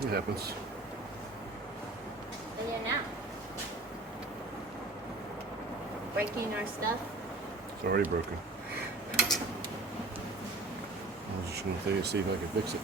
It happens. What are you doing now? Breaking our stuff? It's already broken. I was just going to see if I could fix it.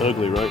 Ugly, right?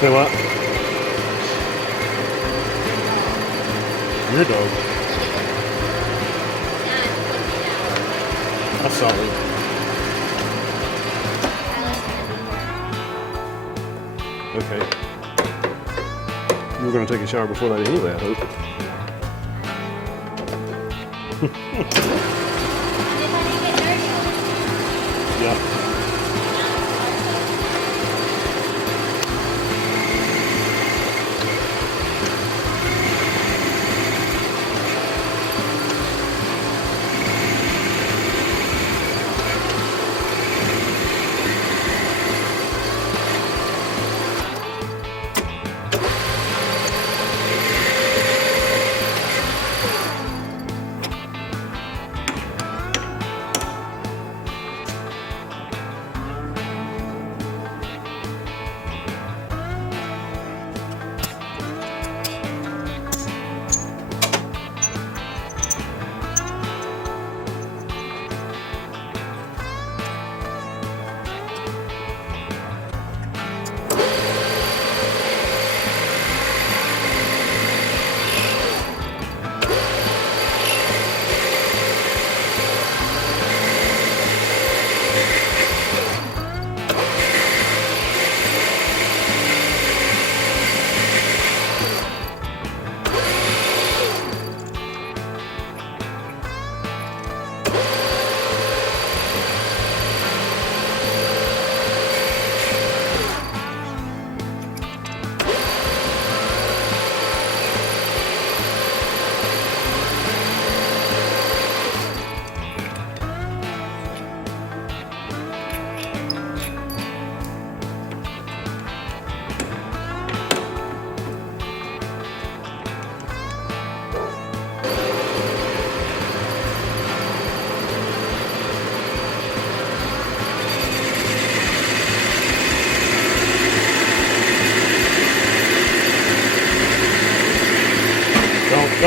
Say what? Your dog. That's solid. Okay. You were going to take a shower before that anyway, I hope. Yeah.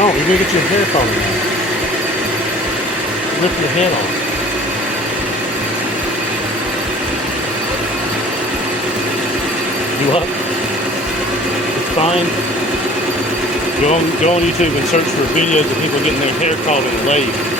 Don't. You're gonna get your hair falling out. Rip your head off. You what? It's fine. Go on YouTube and search for videos of people getting their hair caught in a lathe.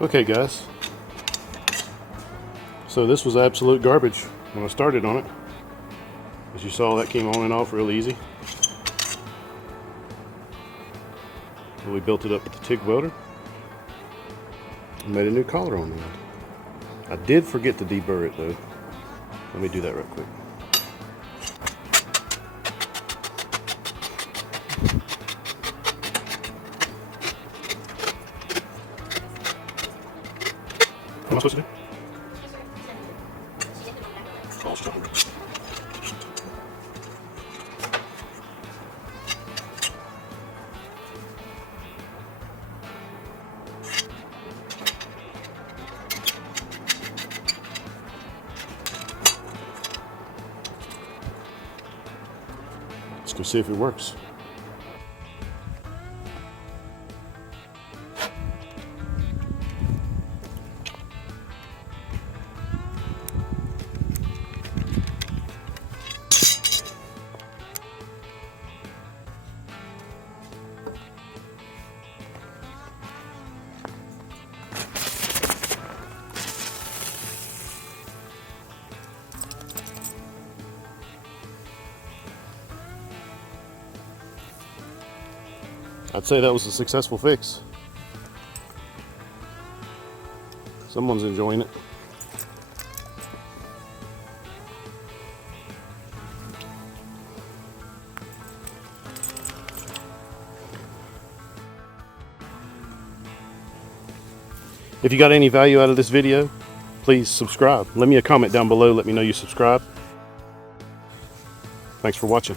Okay guys, so this was absolute garbage when I started on it. As you saw, that came on and off real easy. And we built it up with the TIG welder and made a new collar on the end. I did forget to deburr it though. Let me do that real quick. What am I supposed to do? Oh, stop. Let's go see if it works. I'd say that was a successful fix. Someone's enjoying it. If you got any value out of this video, please subscribe. Let me a comment down below. Let me know you subscribe. Thanks for watching.